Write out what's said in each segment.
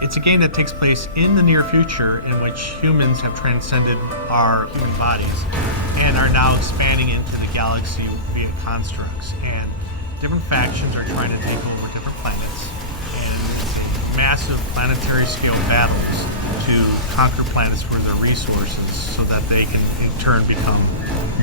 It's a game that takes place in the near future in which humans have transcended our human bodies and are now expanding into the galaxy via constructs. And different factions are trying to take over different planets and massive planetary scale battles to conquer planets for their resources so that they can in turn become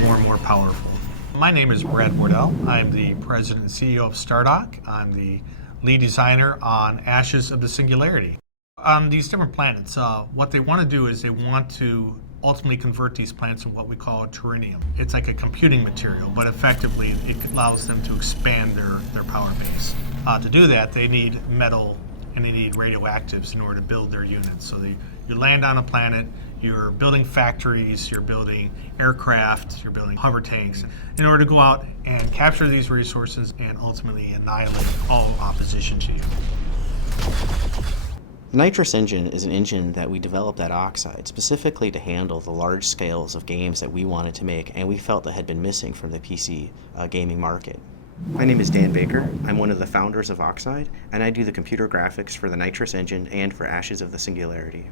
more and more powerful. My name is Brad Wardell. I'm the president and CEO of Stardock. I'm the lead designer on Ashes of the Singularity. On these different planets, what they want to do is they want to ultimately convert these planets to what we call terrenium. It's like a computing material, but effectively it allows them to expand their power base. To do that, they need metal and they need radioactives in order to build their units. So you land on a planet, you're building factories, you're building aircraft, you're building hover tanks in order to go out and capture these resources and ultimately annihilate all opposition to you. The Nitrous engine is an engine that we developed at Oxide specifically to handle the large scales of games that we wanted to make and we felt that had been missing from the PC gaming market. My name is Dan Baker. I'm one of the founders of Oxide, and I do the computer graphics for the Nitrous engine and for Ashes of the Singularity.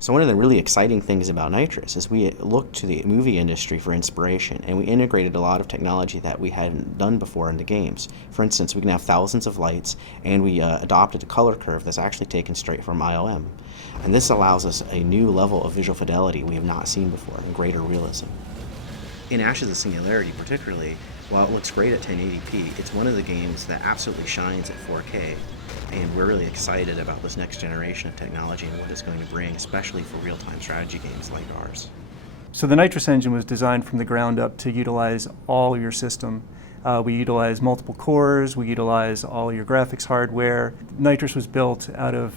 So one of the really exciting things about Nitrous is we looked to the movie industry for inspiration, and we integrated a lot of technology that we hadn't done before into games. For instance, we can have thousands of lights, and we adopted a color curve that's actually taken straight from ILM. And this allows us a new level of visual fidelity we have not seen before, and greater realism. In Ashes of the Singularity particularly, while it looks great at 1080p, it's one of the games that absolutely shines at 4K. And we're really excited about this next generation of technology and what it's going to bring, especially for real-time strategy games like ours. So the Nitrous engine was designed from the ground up to utilize all of your system. We utilize multiple cores, we utilize all your graphics hardware. Nitrous was built out of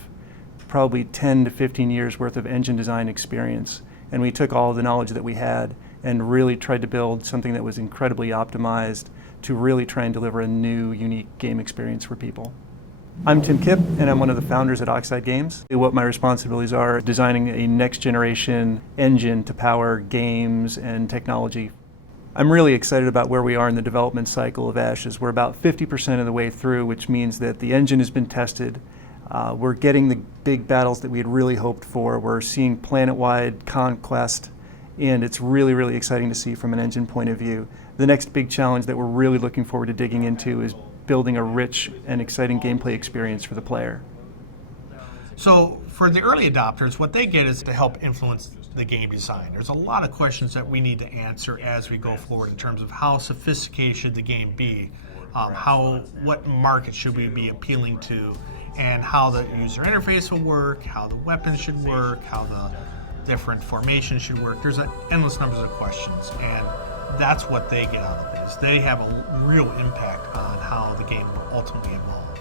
probably 10 to 15 years worth of engine design experience. And we took all of the knowledge that we had and really tried to build something that was incredibly optimized to really try and deliver a new, unique game experience for people. I'm Tim Kipp, and I'm one of the founders at Oxide Games. What my responsibilities are designing a next-generation engine to power games and technology. I'm really excited about where we are in the development cycle of Ashes. We're about 50% of the way through, which means that the engine has been tested. We're getting the big battles that we had really hoped for. We're seeing planet-wide conquest, and it's really, really exciting to see from an engine point of view. The next big challenge that we're really looking forward to digging into is building a rich and exciting gameplay experience for the player. So for the early adopters, what they get is to help influence the game design. There's a lot of questions that we need to answer as we go forward in terms of how sophisticated should the game be, what market should we be appealing to, and how the user interface will work, how the weapons should work, how the different formations should work. There's endless numbers of questions, and that's what they get out of it. Is they have a real impact on how the game will ultimately evolve.